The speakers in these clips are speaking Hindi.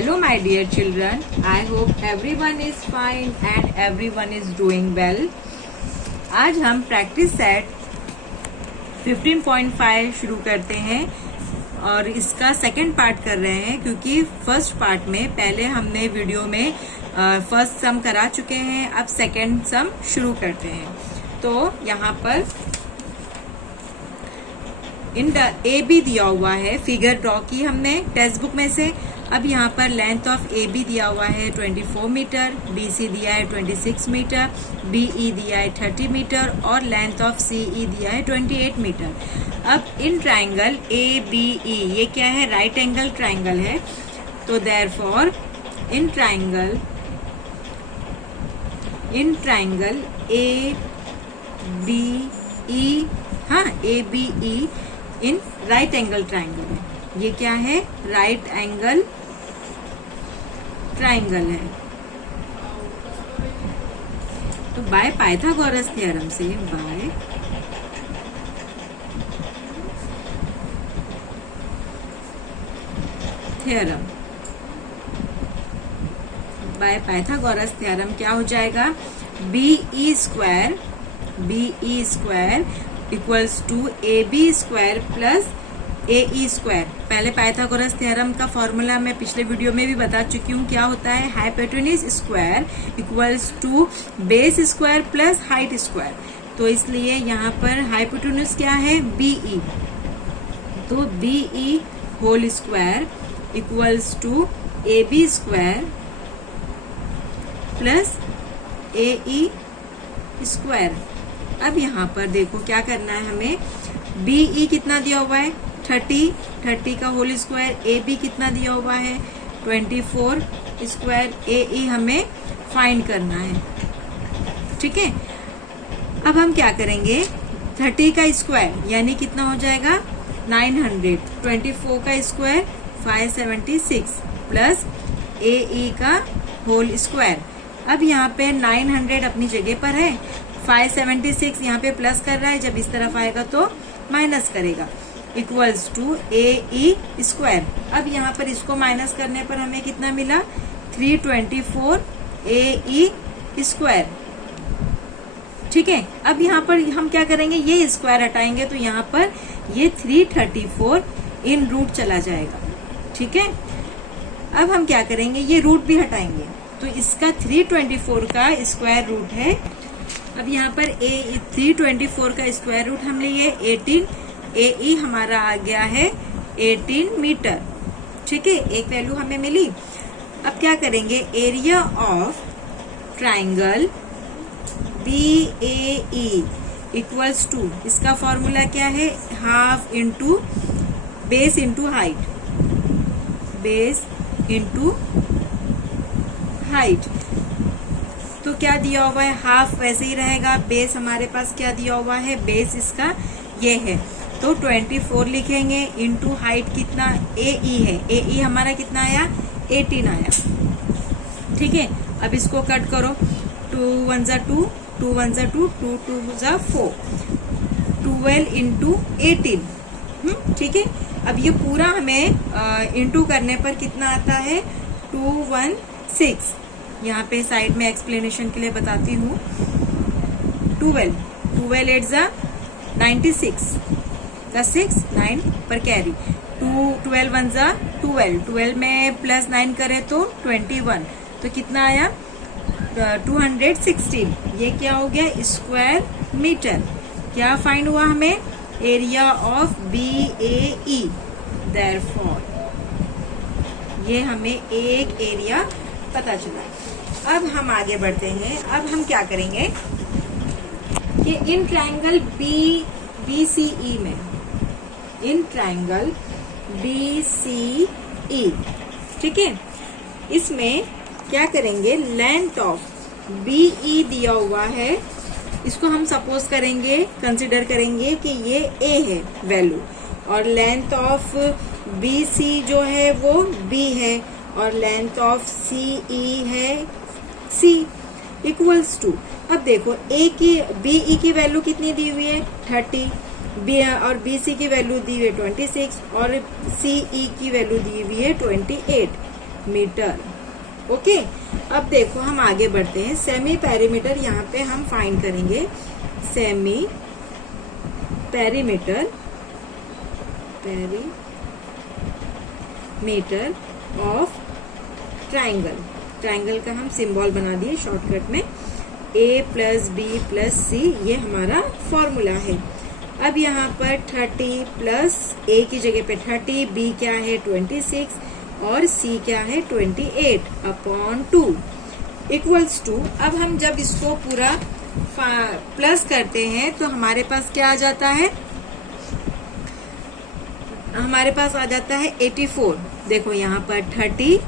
Hello my dear children, I hope everyone is fine and everyone is doing well. आज हम प्रैक्टिस सेट 15.5 शुरू करते हैं और इसका सेकंड पार्ट कर रहे हैं क्योंकि फर्स्ट पार्ट में पहले हमने वीडियो में फर्स्ट सम करा चुके हैं। अब सेकंड सम शुरू करते हैं। तो यहाँ पर इन ए बी दिया हुआ है, फिगर ड्रॉ की हमने टेक्स्ट बुक में से। अब यहाँ पर लेंथ ऑफ ए बी दिया हुआ है 24 मीटर, बी सी दिया है 26 मीटर, बी ई दिया है 30 मीटर और लेंथ ऑफ सी ई दिया है 28 मीटर। अब इन ट्राइंगल ए बी ई ये क्या है, राइट एंगल ट्राइंगल है। तो therefore in triangle A B E, हाँ A B E in right angle triangle है। ये क्या है, राइट एंगल ट्राइंगल है। तो बाय पाइथागोरस थ्योरम से, बाय पाइथागोरस थ्योरम क्या हो जाएगा, B E square equals to A B square plus A E square. पहले पाइथागोरस थ्योरम का फॉर्मूला मैं पिछले वीडियो में भी बता चुकी हूँ। क्या होता है, hypotenuse square equals to base square plus height square. तो इसलिए यहाँ पर हाइपोटेन्यूज क्या है, बी ई। तो B E whole square equals to A B square plus A E square. अब यहाँ पर देखो क्या करना है हमें, बी ई कितना दिया हुआ है 30 का होल स्क्वायर, ए बी कितना दिया हुआ है 24 स्क्वायर, ए ई हमें फाइंड करना है। ठीक है, अब हम क्या करेंगे, 30 का स्क्वायर यानी कितना हो जाएगा 900, 24 का स्क्वायर 576 प्लस ए ई का होल स्क्वायर। अब यहाँ पे 900 अपनी जगह पर है, 576 यहाँ पे प्लस कर रहा है, जब इस तरफ आएगा तो माइनस करेगा, equals to A E square. अब यहाँ पर इसको माइनस करने पर हमें कितना मिला, 324 ए ई स्क्वायर। ठीक है, अब यहाँ पर हम क्या करेंगे, ये स्क्वायर हटाएंगे तो यहाँ पर ये 334 इन रूट चला जाएगा। ठीक है, अब हम क्या करेंगे, ये रूट भी हटाएंगे तो इसका 324 का स्क्वायर रूट है। अब यहाँ पर 324 का स्क्वायर रूट हम लिए 18, ए ई हमारा आ गया है 18 मीटर। ठीक है, एक वैल्यू हमें मिली। अब क्या करेंगे, area of triangle B A E equals to, इसका फॉर्मूला क्या है, half into base into height, base into height. तो क्या दिया हुआ है, हाफ वैसे ही रहेगा, बेस हमारे पास क्या दिया हुआ है, बेस इसका ये है तो 24 लिखेंगे इंटू हाइट कितना, ए ई है, ए ई हमारा कितना आया 18 आया। ठीक है, अब इसको कट करो, 2 1 जा 2, 2 1 जा 2, 2 2 जा 4, 12 इंटू 18। ठीक है, अब ये पूरा हमें इंटू करने पर कितना आता है 216। यहाँ पे साइड में एक्सप्लेनेशन के लिए बताती हूँ, 12 8 जा 96 का 6 9 पर कैरी, 12 1 जा 12 में प्लस 9 करें तो 21, तो कितना आया 216। ये क्या हो गया, स्क्वायर मीटर। क्या फाइंड हुआ हमें, area of B A E. Therefore ये हमें एक एरिया पता चला। अब हम आगे बढ़ते हैं। अब हम क्या करेंगे कि इन ट्राइंगल बी सी ई में, इन ट्राइंगल बी सी ई, ठीक है, इसमें क्या करेंगे, लेंथ ऑफ बी ई दिया हुआ है, इसको हम सपोज करेंगे, कंसिडर करेंगे कि ये ए है वैल्यू, और लेंथ ऑफ बी सी जो है वो बी है, और लेंथ ऑफ सी ई है सी, इक्वल्स टू। अब देखो ए की बी ई की वैल्यू कितनी दी हुई है 30, बी और बी सी की वैल्यू दी हुई है 26 और सी ई की वैल्यू दी हुई है 28। मीटर। ओके, अब देखो हम आगे बढ़ते हैं। सेमी पेरीमीटर यहाँ पे हम फाइंड करेंगे। Semi perimeter of triangle. Triangle का हम सिंबल बना दिए शॉर्टकट में, a प्लस बी प्लस सी, ये हमारा फॉर्मूला है। अब यहाँ पर 30 प्लस a की जगह पे 30, b क्या है 26 और c क्या है 28 अपॉन 2 इक्वल्स टू। अब हम जब इसको पूरा प्लस करते हैं तो हमारे पास क्या आ जाता है, हमारे पास आ जाता है 84। देखो यहाँ पर 30,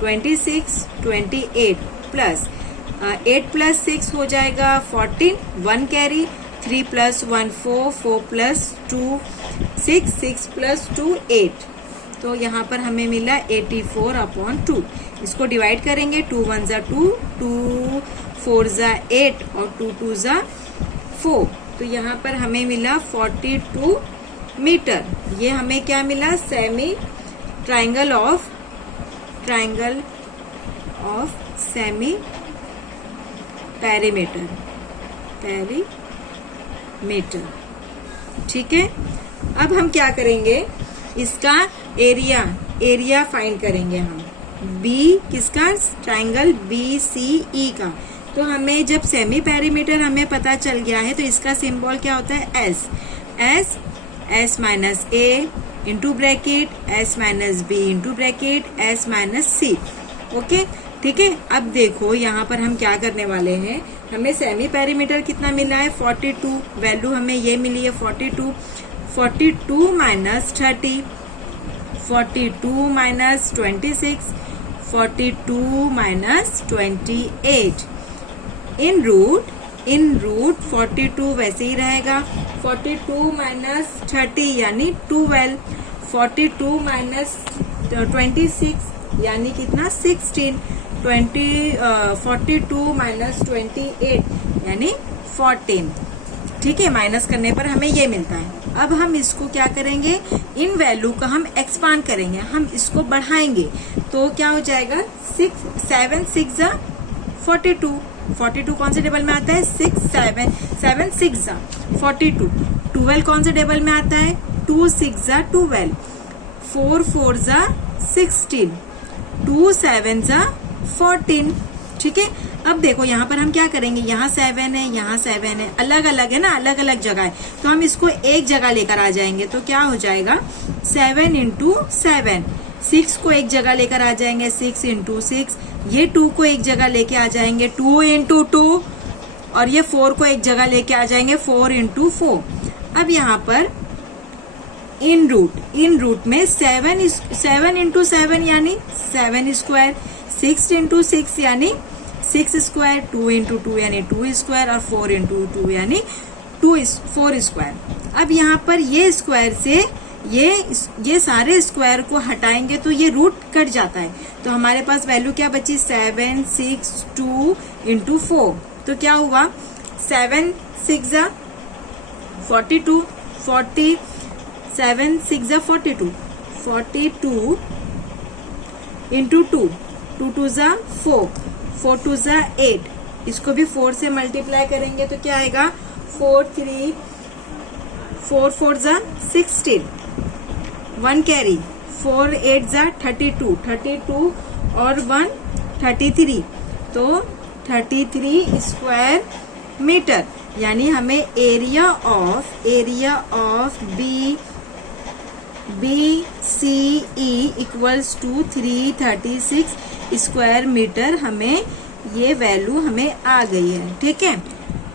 26, 28 प्लस 8 प्लस 6 हो जाएगा 14, 1 कैरी, 3 प्लस 1 4, 4 प्लस 2 6, 6 प्लस 2 8। तो यहाँ पर हमें मिला 84 अपॉन 2। इसको डिवाइड करेंगे, 2 1 जा 2, 2 4 जा 8 और 2 2 जा 4। तो यहाँ पर हमें मिला 42 मीटर। ये हमें क्या मिला, semi triangle of semi perimeter. ठीक है, अब हम क्या करेंगे, इसका एरिया फाइंड करेंगे हम। बी किसका, ट्राइंगल बी सी ई का। तो हमें जब सेमी पेरीमीटर हमें पता चल गया है तो इसका सिंबल क्या होता है, S minus A into bracket, S minus B into bracket, S minus C. Okay, ठीक है। अब देखो यहाँ पर हम क्या करने वाले हैं, हमें सेमी पेरीमीटर कितना मिला है 42, वैल्यू हमें ये मिली है 42 माइनस 30, 42 माइनस 26, 42 माइनस 28 इन रूट 42 वैसे ही रहेगा, 42 माइनस 30 यानी 12, 42 माइनस 26 यानी कितना 16, 42 माइनस 28 यानी 14। ठीक है, माइनस करने पर हमें ये मिलता है। अब हम इसको क्या करेंगे, इन वैल्यू का हम एक्सपांड करेंगे, हम इसको बढ़ाएंगे। तो क्या हो जाएगा, 7 6 जा 42, 42 कौन से टेबल में आता है, 7 6 जा 42, 12 कौन से टेबल में आता है, 2 6 जा 12, 4 4 जा 16, 2 7 जा 14। ठीक है, अब देखो यहाँ पर हम क्या करेंगे, यहाँ 7 है, यहाँ 7 है, अलग अलग है ना, अलग अलग जगह है, तो हम इसको एक जगह लेकर आ जाएंगे। तो क्या हो जाएगा, 7 इंटू 7, 6 को एक जगह लेकर आ जाएंगे, 6 इंटू 6, ये 2 को एक जगह लेके आ जाएंगे, 2 इंटू 2, और ये 4 को एक जगह लेके आ जाएंगे, 4 इंटू 4। अब यहाँ पर इन रूट में 7 इंटू 7 यानी 7 स्क्वायर, 6 इंटू 6 यानी 6 स्क्वायर, 2 इंटू 2 यानी 2 स्क्वायर, और 4 इंटू 2 यानी 4 स्क्वायर। अब यहाँ पर ये स्क्वायर से ये सारे स्क्वायर को हटाएंगे तो ये रूट कट जाता है, तो हमारे पास वैल्यू क्या बची, 7 6 2 इंटू 4। तो क्या हुआ, 7 6 जा 42, 7 6 जा 42, 42 इंटू 2, 2 2 जा 4, 4 2 जा 8, इसको भी 4 से मल्टीप्लाई करेंगे तो क्या आएगा, 4 4 जा 16, 1 कैरी, 4 8 जा 32, 32 और 1 33, तो 33 स्क्वायर मीटर। यानी हमें area of B C E equals to 336 square metre, हमें ये वैल्यू हमें आ गई है। ठीक है,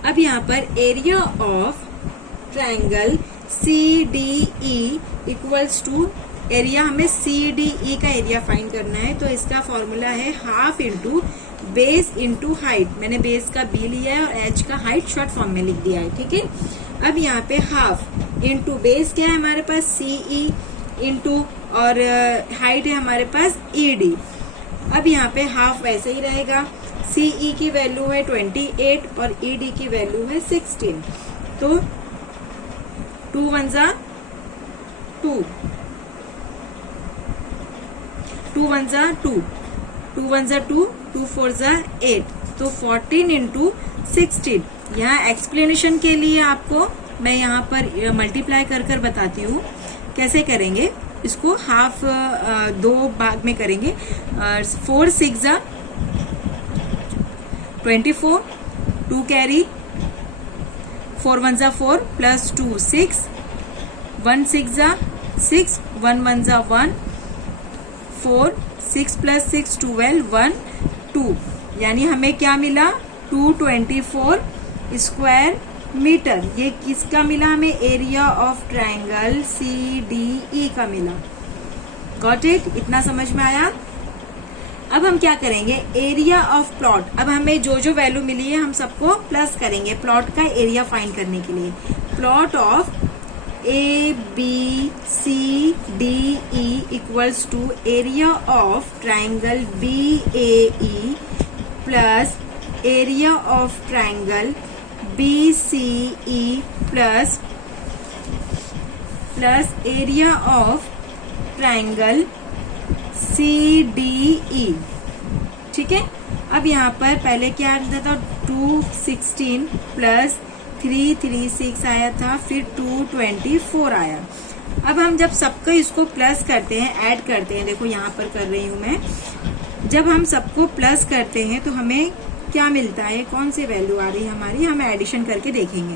अब यहाँ पर area of triangle C D E equals to, area हमें सी डी ई का एरिया फाइंड करना है, तो इसका फॉर्मूला है half into base into height. मैंने बेस का बी लिया है और एच का हाइट शॉर्ट फॉर्म में लिख दिया है। ठीक है, अब यहाँ पे हाफ इंटू बेस क्या है हमारे पास, सी ई इंटू, और हाइट है हमारे पास ई डी। अब यहाँ पे हाफ वैसे ही रहेगा, सी ई की वैल्यू है 28 और ई डी की वैल्यू है 16, तो 2 1 जा 2, 2 1 जा 2, 2 1 जा 2, 2 4 जा 8, तो 14 इंटू 16। यहाँ एक्सप्लेनेशन के लिए आपको मैं यहाँ पर मल्टीप्लाई कर कर बताती हूँ कैसे करेंगे इसको। हाफ 2 भाग में करेंगे। 4 6 जा 24, 2 कैरी, 4 1 जा 4 प्लस 2 6, 1 6 जा 6, 1 1 जा 1, 4 6 प्लस 6 12, 1 2, यानी हमें क्या मिला 224 स्क्वायर मीटर। ये किसका मिला हमें? एरिया ऑफ ट्रायंगल CDE का मिला। Got it? इतना समझ में आया? अब हम क्या करेंगे, एरिया ऑफ प्लॉट। अब हमें जो जो वैल्यू मिली है हम सबको प्लस करेंगे प्लॉट का एरिया फाइंड करने के लिए। Plot of ABCDE equals to area of triangle BAE plus area of triangle BCE plus area of triangle CDE। ठीक है, अब यहाँ पर पहले क्या आता था 216 प्लस 336 आया था, फिर 224 आया। अब हम जब सबको इसको प्लस करते हैं, ऐड करते हैं, देखो यहाँ पर कर रही हूं मैं, जब हम सबको प्लस करते हैं तो हमें क्या मिलता है, कौन सी वैल्यू आ रही है हमारी, हम एडिशन करके देखेंगे।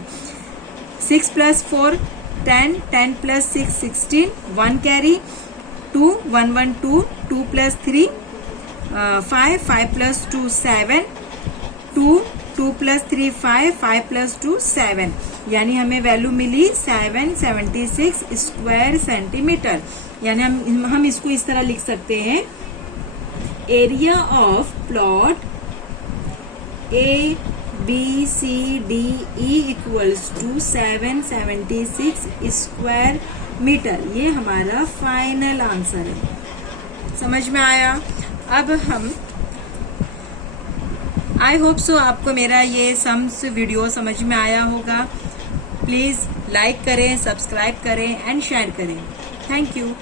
6 plus 4 10, 10 plus 6 16, 1 carry, 2 1 1 2, 2 plus 3 5, 5 plus 2 7, 2 2 plus 3 5, 5 plus 2 7, यानी हमें वैल्यू मिली 776 स्क्वायर सेंटीमीटर। यानी हम इसको इस तरह लिख सकते हैं, area of plot ABCDE equals to 776 square metre. ये हमारा फाइनल आंसर है। समझ में आया? अब हम आई होप सो आपको मेरा ये सम्स वीडियो समझ में आया होगा। प्लीज लाइक करें, सब्सक्राइब करें एंड शेयर करें। Thank you.